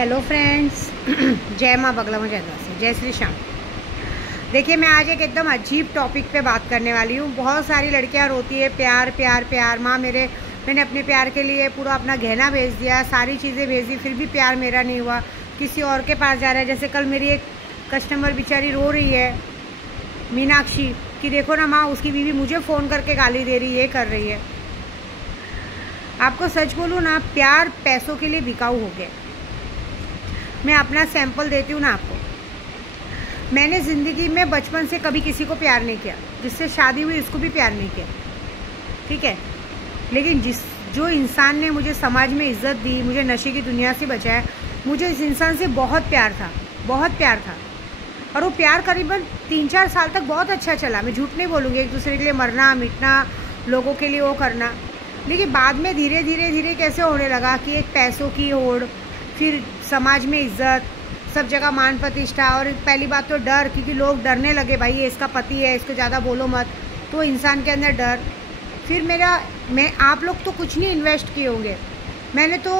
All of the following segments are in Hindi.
हेलो फ्रेंड्स, जय माँ बगला में जय से जय श्री श्याम। देखिए, मैं आज एक एकदम अजीब टॉपिक पे बात करने वाली हूँ। बहुत सारी लड़कियाँ रोती है प्यार प्यार प्यार। माँ मैंने अपने प्यार के लिए पूरा अपना गहना भेज दिया, सारी चीज़ें भेज दी, फिर भी प्यार मेरा नहीं हुआ, किसी और के पास जा रहा है। जैसे कल मेरी एक कस्टमर बेचारी रो रही है, मीनाक्षी, कि देखो ना माँ, उसकी बीवी मुझे फ़ोन करके गाली दे रही है, ये कर रही है। आपको सच बोलूँ ना, प्यार पैसों के लिए बिकाऊ हो गया। मैं अपना सैंपल देती हूँ ना आपको। मैंने ज़िंदगी में बचपन से कभी किसी को प्यार नहीं किया, जिससे शादी हुई उसको भी प्यार नहीं किया, ठीक है। लेकिन जो इंसान ने मुझे समाज में इज्जत दी, मुझे नशे की दुनिया से बचाया, मुझे इस इंसान से बहुत प्यार था, बहुत प्यार था। और वो प्यार करीबन 3-4 साल तक बहुत अच्छा चला। मैं झूठ नहीं बोलूँगी, एक दूसरे के लिए मरना मिटना, लोगों के लिए वो करना। लेकिन बाद में धीरे धीरे कैसे होने लगा कि एक पैसों की होड़, फिर समाज में इज्जत, सब जगह मान प्रतिष्ठा, और पहली बात तो डर, क्योंकि लोग डरने लगे, भाई ये इसका पति है, इसको ज़्यादा बोलो मत, तो इंसान के अंदर डर। फिर आप लोग तो कुछ नहीं इन्वेस्ट किए होंगे, मैंने तो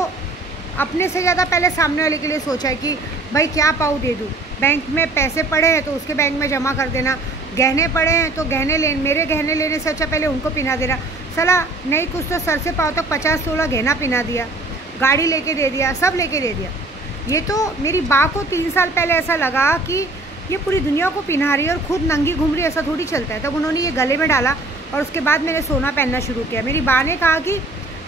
अपने से ज़्यादा पहले सामने वाले के लिए सोचा है कि भाई क्या पाऊँ दे दूँ। बैंक में पैसे पड़े हैं तो उसके बैंक में जमा कर देना, गहने पड़े हैं तो मेरे गहने लेने से अच्छा पहले उनको पिना देना। सला नहीं कुछ तो सर से पाँव तक 50-16 गहना पिना दिया, गाड़ी लेके दे दिया, सब लेके दे दिया। ये तो मेरी माँ को 3 साल पहले ऐसा लगा कि ये पूरी दुनिया को पिना रही है और खुद नंगी घूम रही है, ऐसा थोड़ी चलता है। तब उन्होंने ये गले में डाला और उसके बाद मैंने सोना पहनना शुरू किया। मेरी माँ ने कहा कि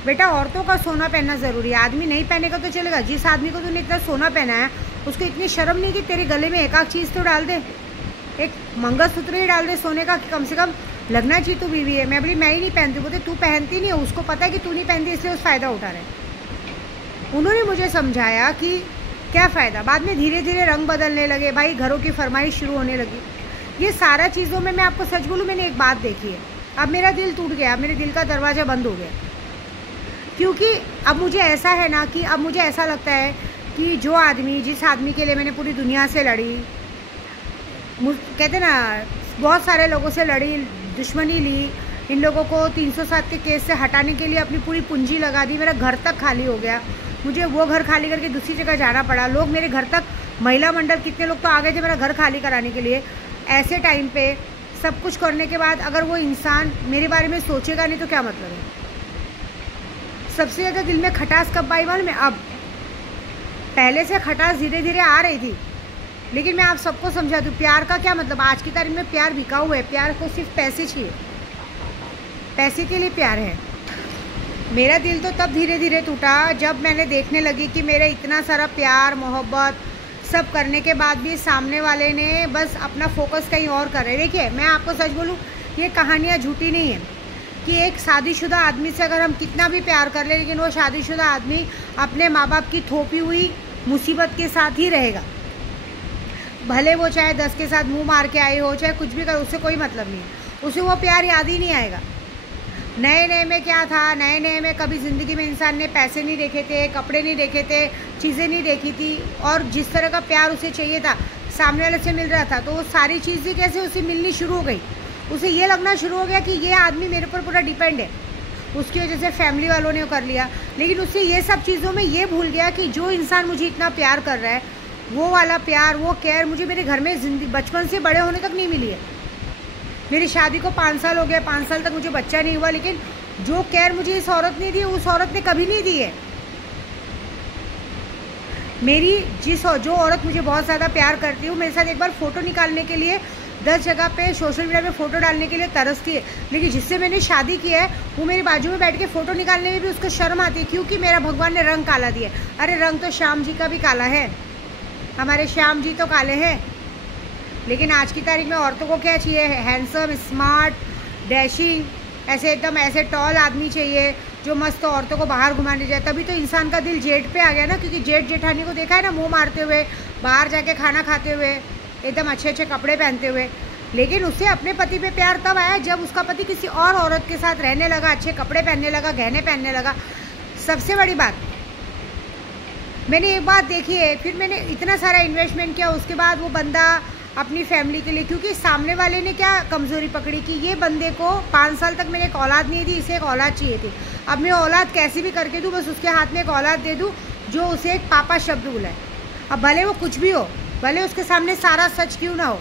बेटा, औरतों का सोना पहनना ज़रूरी है, आदमी नहीं पहनेगा तो चलेगा। जिस आदमी को तूने इतना सोना पहना है, उसको इतनी शर्म नहीं कि तेरे गले में एक आध चीज़ तो डाल दे, एक मंगलसूत्र ही डाल दे सोने का, कि कम से कम लगना चाहिए तू बीवी है। मैं बोली मैं ही नहीं पहनती। बोलते तू पहनती नहीं है, उसको पता है कि तू नहीं पहनती, इसलिए उस फ़ायदा उठा रहे। उन्होंने मुझे समझाया कि क्या फ़ायदा। बाद में धीरे धीरे रंग बदलने लगे, भाई घरों की फरमाइश शुरू होने लगी। ये सारा चीज़ों में मैं आपको सच बोलूँ, मैंने एक बात देखी है, अब मेरा दिल टूट गया, मेरे दिल का दरवाज़ा बंद हो गया। क्योंकि अब मुझे ऐसा है ना कि अब मुझे ऐसा लगता है कि जिस आदमी के लिए मैंने पूरी दुनिया से लड़ी, कहते ना, बहुत सारे लोगों से लड़ी, दुश्मनी ली, इन लोगों को 307 के केस से हटाने के लिए अपनी पूरी पूंजी लगा दी, मेरा घर तक खाली हो गया, मुझे वो घर खाली करके दूसरी जगह जाना पड़ा। लोग मेरे घर तक, महिला मंडल कितने लोग तो आ गए थे मेरा घर खाली कराने के लिए। ऐसे टाइम पे सब कुछ करने के बाद अगर वो इंसान मेरे बारे में सोचेगा नहीं तो क्या मतलब है। सबसे ज़्यादा दिल में खटास कब आई मालूम है? अब पहले से खटास धीरे धीरे आ रही थी, लेकिन मैं आप सबको समझा दूँ, प्यार का क्या मतलब। आज की तारीख में प्यार बिकाऊ है, प्यार को सिर्फ पैसे चाहिए, पैसे के लिए प्यार है। मेरा दिल तो तब धीरे धीरे टूटा जब मैंने देखने लगी कि मेरा इतना सारा प्यार मोहब्बत सब करने के बाद भी सामने वाले ने बस अपना फोकस कहीं और कर रहे। देखिए, मैं आपको सच बोलूँ, ये कहानियाँ झूठी नहीं है कि एक शादीशुदा आदमी से अगर हम कितना भी प्यार कर ले, लेकिन वो शादीशुदा आदमी अपने माँ बाप की थोपी हुई मुसीबत के साथ ही रहेगा। भले वो चाहे 10 के साथ मुंह मार के आए हो, चाहे कुछ भी कर, उससे कोई मतलब नहीं है, उसे वो प्यार याद ही नहीं आएगा। नए में क्या था, नए में कभी ज़िंदगी में इंसान ने पैसे नहीं देखे थे, कपड़े नहीं देखे थे, चीज़ें नहीं देखी थी, और जिस तरह का प्यार उसे चाहिए था सामने वाले से मिल रहा था, तो वो सारी चीज़ें कैसे उसे मिलनी शुरू हो गई। उसे ये लगना शुरू हो गया कि ये आदमी मेरे पर पूरा डिपेंड है, उसकी वजह से फैमिली वालों ने कर लिया। लेकिन उससे ये सब चीज़ों में ये भूल गया कि जो इंसान मुझे इतना प्यार कर रहा है, वो वाला प्यार, वो केयर मुझे मेरे घर में जिंदगी बचपन से बड़े होने तक नहीं मिली है। मेरी शादी को 5 साल हो गया, 5 साल तक मुझे बच्चा नहीं हुआ, लेकिन जो केयर मुझे इस औरत ने दी, उस औरत ने कभी नहीं दी है। जो औरत मुझे बहुत ज़्यादा प्यार करती है, मेरे साथ एक बार फ़ोटो निकालने के लिए 10 जगह पे सोशल मीडिया में फ़ोटो डालने के लिए तरसती है, लेकिन जिससे मैंने शादी की है वो मेरी बाजू में बैठ के फ़ोटो निकालने में भी उसको शर्म आती है, क्योंकि मेरा भगवान ने रंग काला दिया। अरे रंग तो श्याम जी का भी काला है, हमारे श्याम जी तो काले हैं। लेकिन आज की तारीख में औरतों को क्या चाहिए? हैंडसम, स्मार्ट, डैशिंग, ऐसे टॉल आदमी चाहिए जो मस्त औरतों को बाहर घुमाने जाए। तभी तो इंसान का दिल जेठ पे आ गया ना, क्योंकि जेठ जेठानी को देखा है ना, मुंह मारते हुए, बाहर जाके खाना खाते हुए, एकदम अच्छे कपड़े पहनते हुए। लेकिन उससे अपने पति पे प्यार तब आया जब उसका पति किसी और औरत के साथ रहने लगा, अच्छे कपड़े पहनने लगा, गहने पहनने लगा। सबसे बड़ी बात, मैंने एक बात देखी है, फिर मैंने इतना सारा इन्वेस्टमेंट किया, उसके बाद वो बंदा अपनी फैमिली के लिए, क्योंकि सामने वाले ने क्या कमज़ोरी पकड़ी कि ये बंदे को 5 साल तक मैंने एक औलाद नहीं दी, इसे एक औलाद चाहिए थी। अब मैं औलाद कैसे भी करके दूँ, बस उसके हाथ में एक औलाद दे दूँ जो उसे एक पापा शब्द बुलाए। अब भले वो कुछ भी हो, भले उसके सामने सारा सच क्यों ना हो,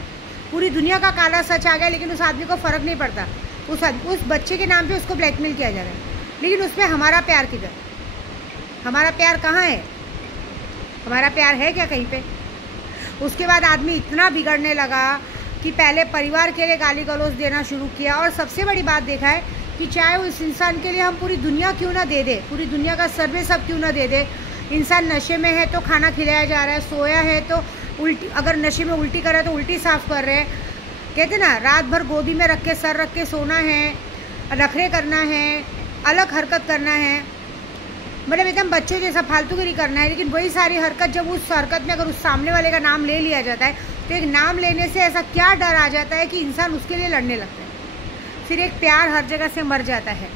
पूरी दुनिया का काला सच आ गया, लेकिन उस आदमी को फ़र्क नहीं पड़ता। उस बच्चे के नाम पे उसको ब्लैकमेल किया जा रहा है, लेकिन उसमें हमारा प्यार किधर? हमारा प्यार कहाँ है? हमारा प्यार है क्या कहीं पे? उसके बाद आदमी इतना बिगड़ने लगा कि पहले परिवार के लिए गाली गलौज देना शुरू किया। और सबसे बड़ी बात देखा है कि चाहे उस इंसान के लिए हम पूरी दुनिया क्यों ना दे दे, पूरी दुनिया का सर्वे सब क्यों ना दे दे, इंसान नशे में है तो खाना खिलाया जा रहा है, सोया है तो उल्टी, अगर नशे में उल्टी कर रहा है तो उल्टी साफ कर रहे हैं। कहते ना रात भर गोदी में रख के सर रख के सोना है, नखरे करना है, अलग हरकत करना है, मतलब एकदम बच्चों जैसा फालतूगिरी करना है। लेकिन वही सारी हरकत जब उस हरकत में अगर उस सामने वाले का नाम ले लिया जाता है तो एक नाम लेने से ऐसा क्या डर आ जाता है कि इंसान उसके लिए लड़ने लगता है। फिर एक प्यार हर जगह से मर जाता है।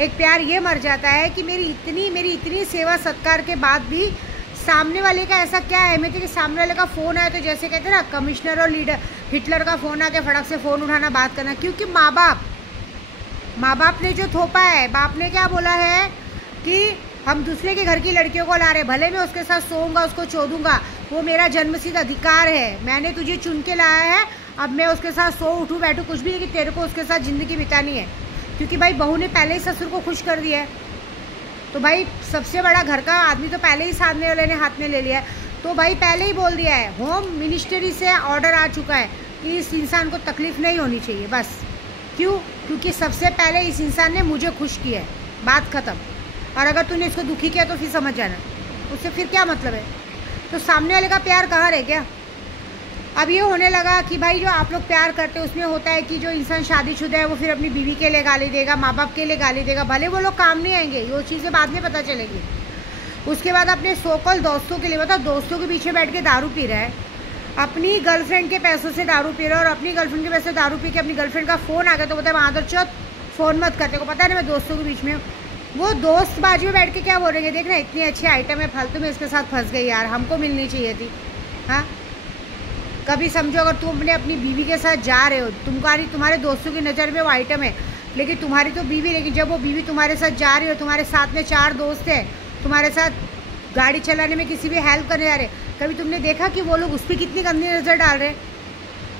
एक प्यार ये मर जाता है कि मेरी इतनी सेवा सत्कार के बाद भी सामने वाले का ऐसा क्या अहमियत है कि सामने वाले का फ़ोन आया तो जैसे कहते हैं ना कमिश्नर और लीडर हिटलर का फ़ोन आ के फटक से फ़ोन उठाना, बात करना। क्योंकि माँ बाप ने जो थोपा है, बाप ने क्या बोला है कि हम दूसरे के घर की लड़कियों को ला रहे, भले मैं उसके साथ सोऊंगा, उसको छोड़ूंगा, वो मेरा जन्मसिद्ध अधिकार है, मैंने तुझे चुन के लाया है, अब मैं उसके साथ सो उठूँ बैठूँ कुछ भी, लेकिन तेरे को उसके साथ ज़िंदगी बितानी है। क्योंकि भाई बहू ने पहले ही ससुर को खुश कर दिया है, तो भाई सबसे बड़ा घर का आदमी तो पहले ही सामने वाले ने हाथ में ले लिया है। तो भाई पहले ही बोल दिया है, होम मिनिस्ट्री से ऑर्डर आ चुका है कि इस इंसान को तकलीफ़ नहीं होनी चाहिए बस। क्यों? क्योंकि सबसे पहले इस इंसान ने मुझे खुश किया है, बात ख़त्म। और अगर तूने इसको दुखी किया तो फिर समझ जाना, उससे फिर क्या मतलब है? तो सामने वाले का प्यार कहाँ रह गया? अब ये होने लगा कि भाई जो आप लोग प्यार करते हो उसमें होता है कि जो इंसान शादीशुदा है वो फिर अपनी बीवी के लिए गाली देगा, माँ बाप के लिए गाली देगा, भले वो लोग काम नहीं आएंगे, वो चीज़ें बाद में पता चलेगी। उसके बाद अपने सोकल दोस्तों के लिए, मतलब दोस्तों के पीछे बैठ के दारू पी रहा है, अपनी गर्लफ्रेंड के पैसों से दारू पी रहा है, और अपनी गर्लफ्रेंड के पैसे दारू पी के अपनी गर्लफ्रेंड का फ़ोन आ गया तो बताए मादर चौथ फ़ोन मत करते, को पता है ना मैं दोस्तों के बीच में। वो दोस्त बाजू में बैठ के क्या बोल रहे हैं, देख रहे इतनी अच्छी आइटम है, फालतू में इसके साथ फंस गई यार, हमको मिलनी चाहिए थी। हाँ, कभी समझो अगर तुम अपनी बीवी के साथ जा रहे हो, तुम्हारे दोस्तों की नज़र में वो आइटम है, लेकिन तुम्हारी तो बीवी, लेकिन जब वो बीवी तुम्हारे साथ जा रही हो, तुम्हारे साथ में 4 दोस्त हैं, तुम्हारे साथ गाड़ी चलाने में किसी भी हेल्प करने जा रहे, कभी तुमने देखा कि वो लोग उस पर कितनी गंदी नज़र डाल रहे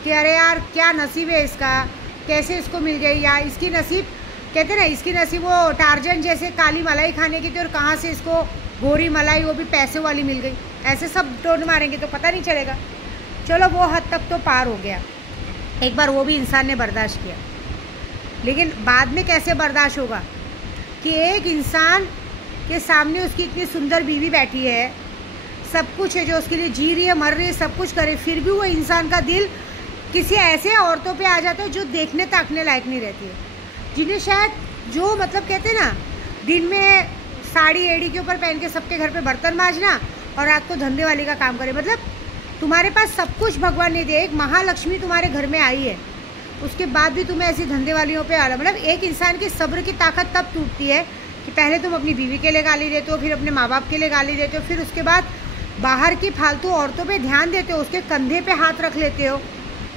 कि अरे यार क्या नसीब है इसका, कैसे इसको मिल गई, या इसकी नसीब, कहते ना इसकी नसीब वो टार्जन जैसे काली मलाई खाने की थी और कहाँ से इसको गोरी मलाई वो भी पैसे वाली मिल गई। ऐसे सब टोन मारेंगे तो पता नहीं चलेगा। चलो वो हद तक तो पार हो गया, एक बार वो भी इंसान ने बर्दाश्त किया, लेकिन बाद में कैसे बर्दाश्त होगा कि एक इंसान के सामने उसकी इतनी सुंदर बीवी बैठी है, सब कुछ है, जो उसके लिए जी रही है, मर रही है, सब कुछ करे, फिर भी वो इंसान का दिल किसी ऐसे औरतों पे आ जाता है जो देखने ताकने लायक नहीं रहती है, जिन्हें शायद जो मतलब कहते हैं ना दिन में साड़ी एड़ी के ऊपर पहन के सबके घर पे बर्तन मांजना और रात को धंधे वाली का काम करे। मतलब तुम्हारे पास सब कुछ भगवान ने दिया, एक महालक्ष्मी तुम्हारे घर में आई है, उसके बाद भी तुम्हें ऐसी धंधे वालियों पे आना। मतलब एक इंसान की सब्र की ताकत तब टूटती है कि पहले तुम अपनी बीवी के लिए गाली देते हो, फिर अपने माँ बाप के लिए गाली देते हो, फिर उसके बाद बाहर की फालतू औरतों पे ध्यान देते हो, उसके कंधे पे हाथ रख लेते हो।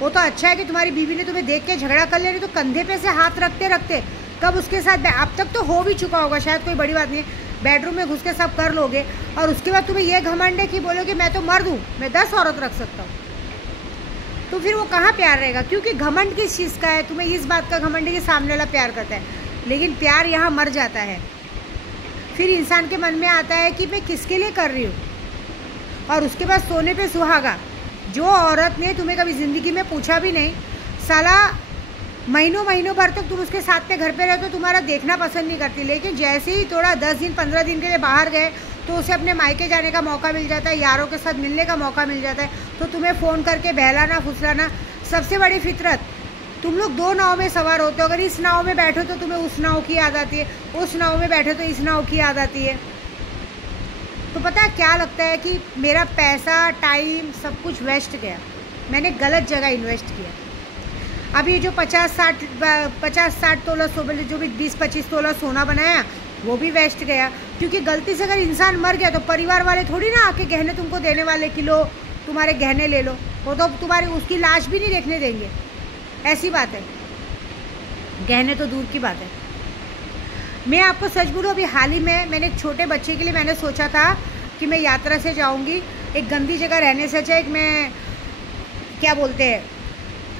वो तो अच्छा है कि तुम्हारी बीवी ने तुम्हें देख के झगड़ा कर लिया, नहीं तो कंधे पे से हाथ रखते रखते कब उसके साथ, अब तक तो हो भी चुका होगा शायद, कोई बड़ी बात नहीं है, बेडरूम में घुस के सब कर लोगे, और उसके बाद तुम्हें ये घमंड है कि बोलोगे मैं तो मर्द हूँ, मैं 10 औरत रख सकता हूँ, तो फिर वो कहाँ प्यार रहेगा? क्योंकि घमंड किस चीज़ का है? तुम्हें इस बात का घमंड है कि सामने वाला प्यार करता है, लेकिन प्यार यहाँ मर जाता है। फिर इंसान के मन में आता है कि मैं किसके लिए कर रही हूँ, और उसके बाद सोने पे सुहागा, जो औरत ने तुम्हें कभी ज़िंदगी में पूछा भी नहीं, साला महीनों भर तक तुम उसके साथ पे घर पे रहते हो, तुम्हारा देखना पसंद नहीं करती, लेकिन जैसे ही थोड़ा 10 दिन 15 दिन के लिए बाहर गए तो उसे अपने मायके जाने का मौका मिल जाता है, यारों के साथ मिलने का मौका मिल जाता है, तो तुम्हें फ़ोन करके बहलाना फुसलाना। सबसे बड़ी फितरत, तुम लोग 2 नाव में सवार होते हो, अगर इस नाव में बैठो तो तुम्हें उस नाव की याद आती है, उस नाव में बैठो तो इस नाव की याद आती है। तो पता है क्या लगता है कि मेरा पैसा टाइम सब कुछ वेस्ट गया, मैंने गलत जगह इन्वेस्ट किया। अब ये जो 50-60 तोला जो भी 20-25 तोला सोना बनाया वो भी वेस्ट गया, क्योंकि गलती से अगर इंसान मर गया तो परिवार वाले थोड़ी ना आके गहने तुमको देने वाले कि लो तुम्हारे गहने ले लो, वो तो तुम्हारी उसकी लाश भी नहीं देखने देंगे, ऐसी बात है, गहने तो दूर की बात है। मैं आपको सच बोलूँ, अभी हाल ही में मैंने एक छोटे बच्चे के लिए मैंने सोचा था कि मैं यात्रा से जाऊंगी, एक गंदी जगह रहने से अच्छा एक मैं क्या बोलते हैं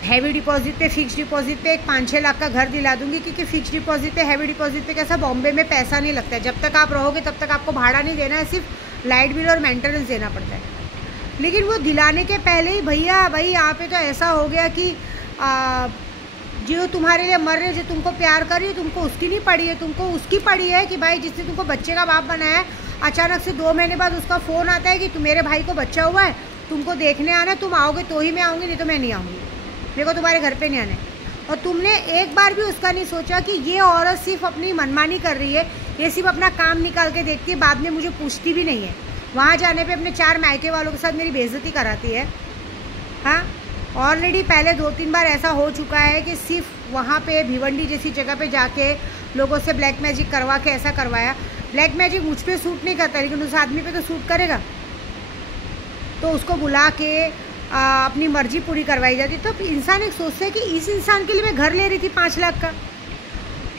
हैवी डिपॉजिट पे, फिक्स डिपॉजिट पे एक 5-6 लाख का घर दिला दूंगी। क्योंकि फिक्स डिपॉजिट पे, हैवी डिपॉजिट पे कैसा बॉम्बे में पैसा नहीं लगता है, जब तक आप रहोगे तब तक आपको भाड़ा नहीं देना है, सिर्फ लाइट बिल और मेंटेनेंस देना पड़ता है। लेकिन वो दिलाने के पहले ही भैया भाई यहाँ पे तो ऐसा हो गया कि जो तुम्हारे लिए मर रहे, जो तुमको प्यार कर रही है, तुमको उसकी नहीं पड़ी है, तुमको उसकी पड़ी है कि भाई जिसने तुमको बच्चे का बाप बनाया है, अचानक से 2 महीने बाद उसका फ़ोन आता है कि तुम मेरे भाई को बच्चा हुआ है, तुमको देखने आना, तुम आओगे तो ही मैं आऊँगी, नहीं तो मैं नहीं आऊँगी, मेरे को तुम्हारे घर पे नहीं आना है। और तुमने एक बार भी उसका नहीं सोचा कि ये औरत सिर्फ अपनी मनमानी कर रही है, ये सिर्फ अपना काम निकाल के देखती है, बाद में मुझे पूछती भी नहीं है। वहाँ जाने पे अपने 4 मायके वालों के साथ मेरी बेइज्जती कराती है। हाँ, ऑलरेडी पहले 2-3 बार ऐसा हो चुका है कि सिर्फ वहाँ पे भिवंडी जैसी जगह पे जाके लोगों से ब्लैक मैजिक करवा के ऐसा करवाया। ब्लैक मैजिक मुझ पे सूट नहीं करता, लेकिन उस आदमी पे तो सूट करेगा। तो उसको बुला के अपनी मर्जी पूरी करवाई जाती। तो इंसान एक सोचता है कि इस इंसान के लिए मैं घर ले रही थी 5 लाख का,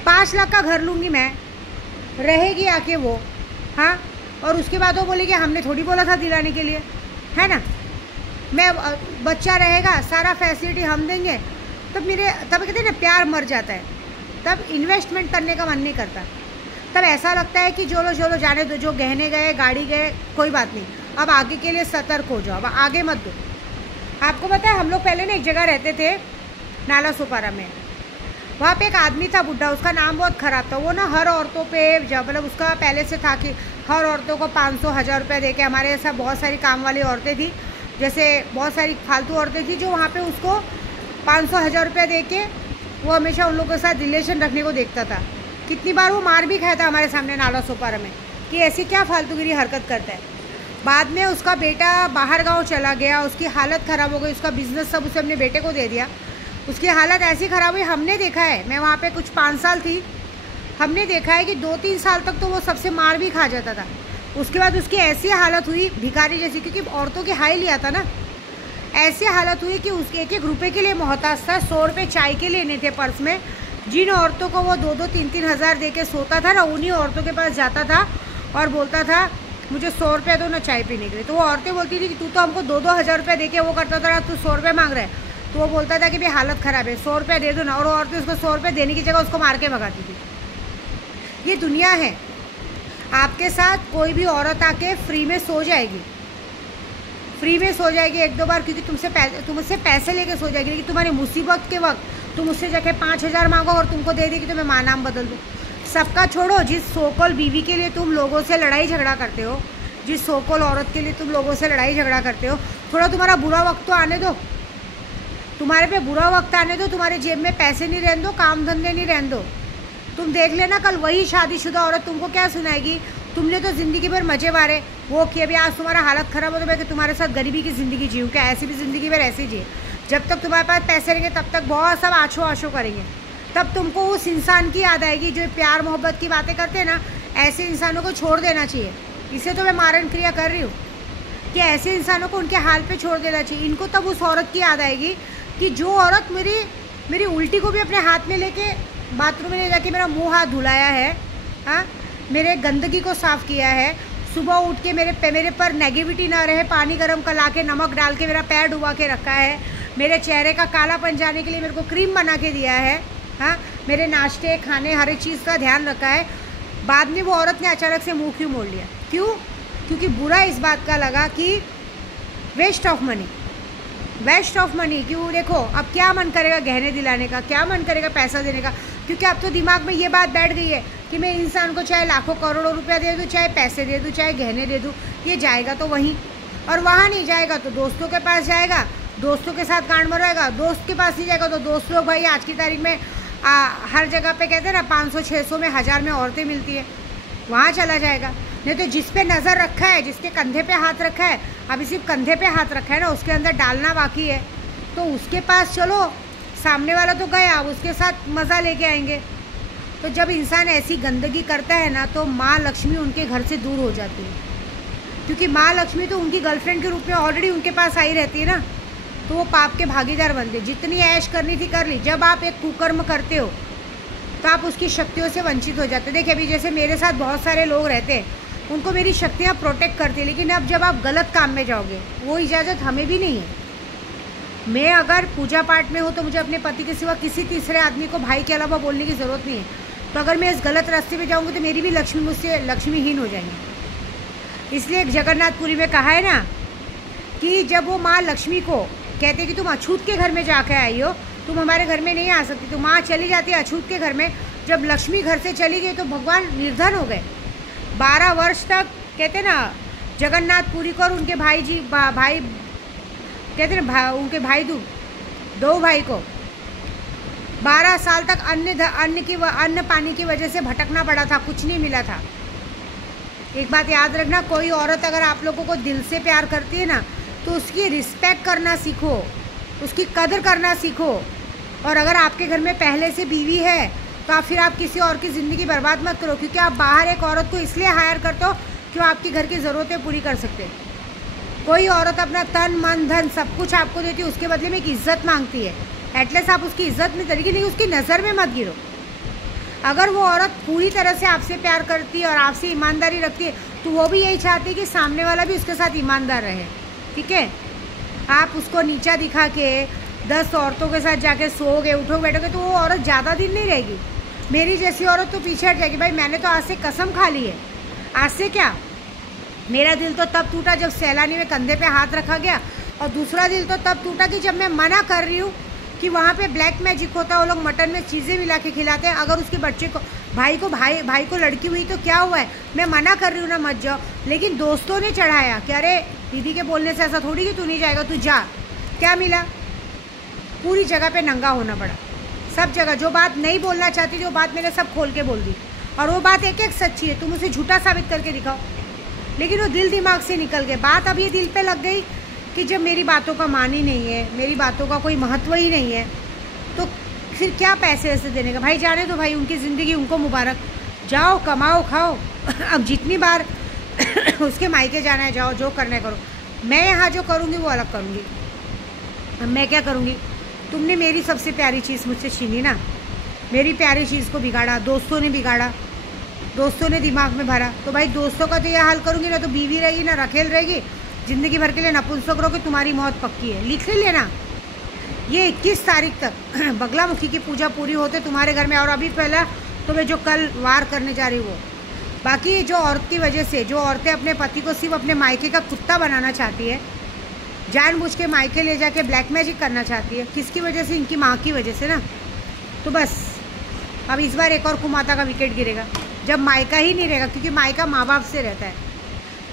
5 लाख का घर लूँगी मैं, रहेगी आके वो। हाँ, और उसके बाद वो बोलेगी हमने थोड़ी बोला था दिलाने के लिए, है ना, मैं बच्चा रहेगा, सारा फैसिलिटी हम देंगे। तब कहते हैं ना प्यार मर जाता है, तब इन्वेस्टमेंट करने का मन नहीं करता, तब ऐसा लगता है कि जो लो जाने दो, जो गहने गए, गाड़ी गए, कोई बात नहीं, अब आगे के लिए सतर्क हो जाओ, अब आगे मत दो। आपको पता है हम लोग पहले ना एक जगह रहते थे नाला सोपारा में, वहाँ पे एक आदमी था बुढ़ा, उसका नाम बहुत ख़राब था। वो ना हर औरतों पे मतलब उसका पहले से था कि हर औरतों को 500-1000 रुपये दे के, हमारे ऐसा बहुत सारी काम वाली औरतें थी, जैसे बहुत सारी फालतू औरतें थी जो वहाँ पे उसको 500-1000 रुपये दे के वो हमेशा उन लोगों के साथ रिलेशन रखने को देखता था। कितनी बार वो मार भी खाया था हमारे सामने नाला सोपारा में कि ऐसी क्या फालतूगिरी हरकत करता है। बाद में उसका बेटा बाहर गाँव चला गया, उसकी हालत ख़राब हो गई, उसका बिज़नेस सब उसे अपने बेटे को दे दिया, उसकी हालत ऐसी ख़राब हुई। हमने देखा है, मैं वहाँ पे कुछ 5 साल थी, हमने देखा है कि 2-3 साल तक तो वो सबसे मार भी खा जाता था। उसके बाद उसकी ऐसी हालत हुई भिखारी जैसी, क्योंकि औरतों के हाई लिया था ना, ऐसी हालत हुई कि उसके 1-1 रुपये के लिए मोहताज था। 100 रुपये चाय के लेने थे पर्स में। जिन औरतों को वो 2-2, 3-3 हज़ार दे के सोता था ना, उन्हीं औरतों के पास जाता था और बोलता था मुझे 100 रुपये दो ना चाय पीने के लिए। तो वो औरतें बोलती थी कि तू तो हमको 2-2 हज़ार रुपये दे के वो करता था, तू 100 रुपये मांग रहा है। तो वो बोलता था कि भाई हालत ख़राब है, 100 रुपये दे दो ना, और वो औरतें उसको 100 रुपये देने की जगह उसको मार के भगाती थी। ये दुनिया है। आपके साथ कोई भी औरत आके फ्री में सो जाएगी, फ्री में सो जाएगी 1-2 बार, क्योंकि तुमसे पैसे लेके सो जाएगी। लेकिन तुम्हारी मुसीबत के वक्त तुम उससे जाके 5000 मांगो और तुमको दे देगी तो मैं माँ नाम बदल दूँ। सबका छोड़ो, जिस सोकल बीवी के लिए तुम लोगों से लड़ाई झगड़ा करते हो, जिस सोकल औरत के लिए तुम लोगों से लड़ाई झगड़ा करते हो, थोड़ा तुम्हारा बुरा वक्त तो आने दो, तुम्हारे पे बुरा वक्त आने दो, तुम्हारे जेब में पैसे नहीं रहने दो, काम धंधे नहीं रहने दो। तुम देख लेना कल वही शादीशुदा औरत तुमको क्या सुनाएगी, तुमने तो ज़िंदगी भर मजे मारे वो कि अभी आज तुम्हारा हालत ख़राब हो तो मैं तुम्हारे साथ गरीबी की ज़िंदगी जीऊँ क्या, ऐसी भी ज़िंदगी भर ऐसे जिए। जब तक तुम्हारे पास पैसे रहेंगे तब तक बहुत सब आशो आशो करेंगे, तब तुमको उस इंसान की याद आएगी जो प्यार मोहब्बत की बातें करते हैं ना। ऐसे इंसानों को छोड़ देना चाहिए। इसे तो मैं मारण क्रिया कर रही हूँ कि ऐसे इंसानों को उनके हाल पे छोड़ देना चाहिए। इनको तब उस औरत की याद आएगी कि जो औरत मेरी उल्टी को भी अपने हाथ में लेके बाथरूम में ले जाके मेरा मुंह हाथ धुलाया है, हाँ, मेरे गंदगी को साफ़ किया है, सुबह उठ के मेरे पर नेगेटिविटी ना रहे, पानी गर्म कला के नमक डाल के मेरा पैर डुबा के रखा है, मेरे चेहरे का कालापन जाने के लिए मेरे को क्रीम बना के दिया है, हाँ, मेरे नाश्ते खाने हर एक चीज़ का ध्यान रखा है। बाद में वो औरत ने अचानक से मुँह क्यों मोड़ लिया? क्यों? क्योंकि बुरा इस बात का लगा कि waste of money, waste of money. क्यों? देखो अब क्या मन करेगा गहने दिलाने का, क्या मन करेगा पैसा देने का, क्योंकि अब तो दिमाग में ये बात बैठ गई है कि मैं इंसान को चाहे लाखों करोड़ों रुपया दे दूँ, चाहे पैसे दे दूँ, चाहे गहने दे दूँ, ये जाएगा तो वहीं, और वहाँ नहीं जाएगा तो दोस्तों के पास जाएगा, दोस्तों के साथ गांड मराएगा। दोस्त के पास नहीं जाएगा तो दोस्त लोग, भाई आज की तारीख में हर जगह पे कहते हैं ना 500-600 में 1000 में औरतें मिलती है, वहाँ चला जाएगा। नहीं तो जिस पे नज़र रखा है, जिसके कंधे पे हाथ रखा है, अभी सिर्फ कंधे पे हाथ रखा है ना, उसके अंदर डालना बाकी है, तो उसके पास चलो। सामने वाला तो गया, उसके साथ मज़ा लेके आएंगे। तो जब इंसान ऐसी गंदगी करता है ना, तो माँ लक्ष्मी उनके घर से दूर हो जाती है, क्योंकि माँ लक्ष्मी तो उनकी गर्लफ्रेंड के रूप में ऑलरेडी उनके पास आई रहती है ना, तो वो पाप के भागीदार बनते। जितनी ऐश करनी थी कर ली। जब आप एक कुकर्म करते हो तो आप उसकी शक्तियों से वंचित हो जाते। देखिए अभी जैसे मेरे साथ बहुत सारे लोग रहते हैं, उनको मेरी शक्तियाँ प्रोटेक्ट करती है। लेकिन अब जब आप गलत काम में जाओगे, वो इजाज़त हमें भी नहीं है। मैं अगर पूजा पाठ में हूँ तो मुझे अपने पति के सिवा किसी तीसरे आदमी को भाई के अलावा बोलने की ज़रूरत नहीं है। तो अगर मैं इस गलत रास्ते पे जाऊँगी तो मेरी भी लक्ष्मी मुझसे लक्ष्मीहीन हो जाएंगी। इसलिए जगन्नाथपुरी में कहा है ना कि जब वो माँ लक्ष्मी को कहते कि तुम अछूत के घर में जाकर आई हो, तुम हमारे घर में नहीं आ सकती, तो माँ चली जाती है अछूत के घर में। जब लक्ष्मी घर से चली गई तो भगवान निर्धन हो गए। 12 वर्ष तक कहते ना जगन्नाथपुरी को और उनके भाई जी भाई कहते ना उनके भाई दो भाई को 12 साल तक अन्न पानी की वजह से भटकना पड़ा था, कुछ नहीं मिला था। एक बात याद रखना, कोई औरत अगर आप लोगों को दिल से प्यार करती है ना तो उसकी रिस्पेक्ट करना सीखो, उसकी कदर करना सीखो। और अगर आपके घर में पहले से बीवी है तो फिर आप किसी और की ज़िंदगी बर्बाद मत करो, क्योंकि आप बाहर एक औरत को इसलिए हायर करते हो कि वो आपकी घर की ज़रूरतें पूरी कर सकते हैं। कोई औरत अपना तन मन धन सब कुछ आपको देती है, उसके बदले में एक इज़्ज़त मांगती है। एटलीस्ट आप उसकी इज़्ज़त नहीं करेगी, नहीं उसकी नज़र में मत गिरो। अगर वो औरत पूरी तरह से आपसे प्यार करती है और आपसे ईमानदारी रखती है तो वो भी यही चाहती है कि सामने वाला भी उसके साथ ईमानदार रहे। ठीक है, आप उसको नीचा दिखा के 10 औरतों के साथ जाके सोओगे उठोगे बैठोगे तो वो औरत ज़्यादा दिन नहीं रहेगी। मेरी जैसी औरत तो पीछे हट जाएगी। भाई मैंने तो आज से कसम खा ली है। आज से क्या, मेरा दिल तो तब टूटा जब सैलानी में कंधे पे हाथ रखा गया, और दूसरा दिल तो तब टूटा कि जब मैं मना कर रही हूँ कि वहाँ पे ब्लैक मैजिक होता है, वो लोग मटन में चीज़ें मिला के खिलाते हैं। अगर उसके बच्चे को भाई को लड़की हुई तो क्या हुआ है, मैं मना कर रही हूँ ना मत जाओ, लेकिन दोस्तों ने चढ़ाया कि अरे दीदी के बोलने से ऐसा थोड़ी कि तू नहीं जाएगा, तू जा। क्या मिला, पूरी जगह पे नंगा होना पड़ा। सब जगह जो बात नहीं बोलना चाहती थी वो बात मैंने सब खोल के बोल दी, और वो बात एक एक सच्ची है। तुम उसे झूठा साबित करके दिखाओ, लेकिन वो दिल दिमाग से निकल गए। बात अब ये दिल पे लग गई कि जब मेरी बातों का मान ही नहीं है, मेरी बातों का कोई महत्व ही नहीं है, तो फिर क्या पैसे ऐसे देने का। भाई जाने दो भाई, उनकी ज़िंदगी उनको मुबारक, जाओ कमाओ खाओ। अब जितनी बार उसके मायके जाना है जाओ, जो करना है करो। मैं यहाँ जो करूँगी वो अलग करूँगी। अब मैं क्या करूँगी, तुमने मेरी सबसे प्यारी चीज़ मुझसे छीनी ना, मेरी प्यारी चीज़ को बिगाड़ा, दोस्तों ने बिगाड़ा, दोस्तों ने दिमाग में भरा। तो भाई दोस्तों का तो यह हाल करूँगी ना तो बीवी रहेगी ना रखेल रहेगी, ज़िंदगी भर के लिए नपुंसक रहोगे, तुम्हारी मौत पक्की है। लिख लेना, ये 21 तारीख तक बगलामुखी की पूजा पूरी होते तुम्हारे घर में। और अभी पहला तो मैं जो कल वार करने जा रही हूँ, बाकी जो औरत की वजह से, जो औरतें अपने पति को सिर्फ अपने मायके का कुत्ता बनाना चाहती है, जानबूझ के मायके ले जाके ब्लैक मैजिक करना चाहती है, किसकी वजह से, इनकी माँ की वजह से ना। तो बस अब इस बार एक और कुमाता का विकेट गिरेगा, जब मायका ही नहीं रहेगा, क्योंकि मायका माँ बाप से रहता है।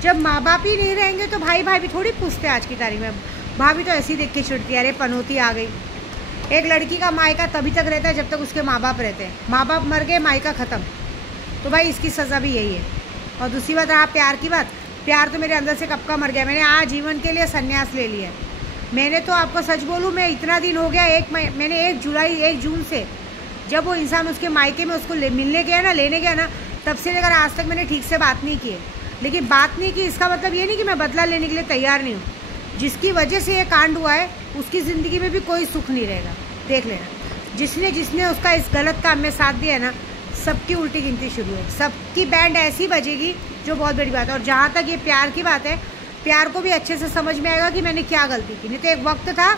जब माँ बाप ही नहीं रहेंगे तो भाई भी थोड़ी पूछते आज की तारीख में। भाभी तो ऐसी देख के चिढ़ती है, अरे पनौती आ गई। एक लड़की का मायका तभी तक रहता है जब तक उसके माँ बाप रहते हैं। माँ बाप मर गए, मायका ख़त्म। तो भाई इसकी सज़ा भी यही है। और दूसरी बात रहा प्यार की बात, प्यार तो मेरे अंदर से कब का मर गया। मैंने आज जीवन के लिए संन्यास ले लिया। मैंने तो आपको सच बोलूँ, मैं इतना दिन हो गया, मैंने 1 जून से जब वो इंसान उसके मायके में उसको मिलने गया ना, लेने गया ना, तब से लेकर आज तक मैंने ठीक से बात नहीं की है। लेकिन बात नहीं की इसका मतलब ये नहीं कि मैं बदला लेने के लिए तैयार नहीं हूँ। जिसकी वजह से ये कांड हुआ है उसकी ज़िंदगी में भी कोई सुख नहीं रहेगा, देख लेना। जिसने उसका इस गलत काम में साथ दिया ना, सबकी उल्टी गिनती शुरू है, सबकी बैंड ऐसी बजेगी जो बहुत बड़ी बात है। और जहाँ तक ये प्यार की बात है, प्यार को भी अच्छे से समझ में आएगा कि मैंने क्या गलती की। नहीं तो एक वक्त था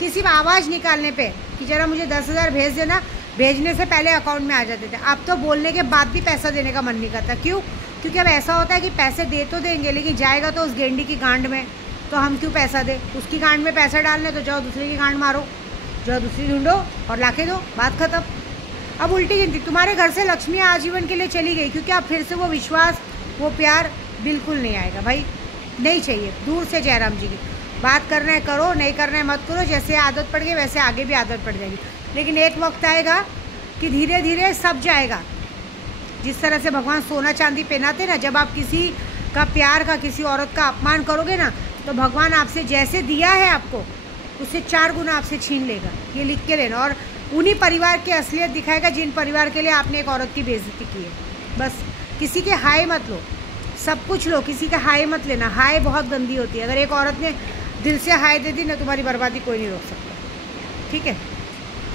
कि सिर्फ आवाज़ निकालने पे कि ज़रा मुझे 10,000 भेज देना, भेजने से पहले अकाउंट में आ जाते थे। अब तो बोलने के बाद भी पैसा देने का मन नहीं करता। क्यों? क्योंकि अब ऐसा होता है कि पैसे दे तो देंगे, लेकिन जाएगा तो उस गेंडी की गांड में, तो हम क्यों पैसा दें। उसकी गांड में पैसा डालने तो जाओ दूसरे की गांड मारो, जाओ दूसरी ढूंढो और लाके दो, बात खत्म। अब उल्टी गिनती, तुम्हारे घर से लक्ष्मी आजीवन के लिए चली गई, क्योंकि अब फिर से वो विश्वास, वो प्यार बिल्कुल नहीं आएगा। भाई नहीं चाहिए, दूर से जयराम जी की बात करना है करो, नहीं करना है मत करो। जैसे आदत पड़ गई वैसे आगे भी आदत पड़ जाएगी। लेकिन एक वक्त आएगा कि धीरे धीरे सब जाएगा। जिस तरह से भगवान सोना चांदी पहनाते ना, जब आप किसी का प्यार का, किसी औरत का अपमान करोगे ना, तो भगवान आपसे जैसे दिया है आपको, उससे 4 गुना आपसे छीन लेगा। ये लिख के लेना। और उन्हीं परिवार की असलियत दिखाएगा जिन परिवार के लिए आपने एक औरत की बेइज्जती की है। बस किसी के हाय मत लो, सब कुछ लो, किसी का हाय मत लेना। हाय बहुत गंदी होती है। अगर एक औरत ने दिल से हाय दे दी ना, तुम्हारी बर्बादी कोई नहीं रोक सकता। ठीक है।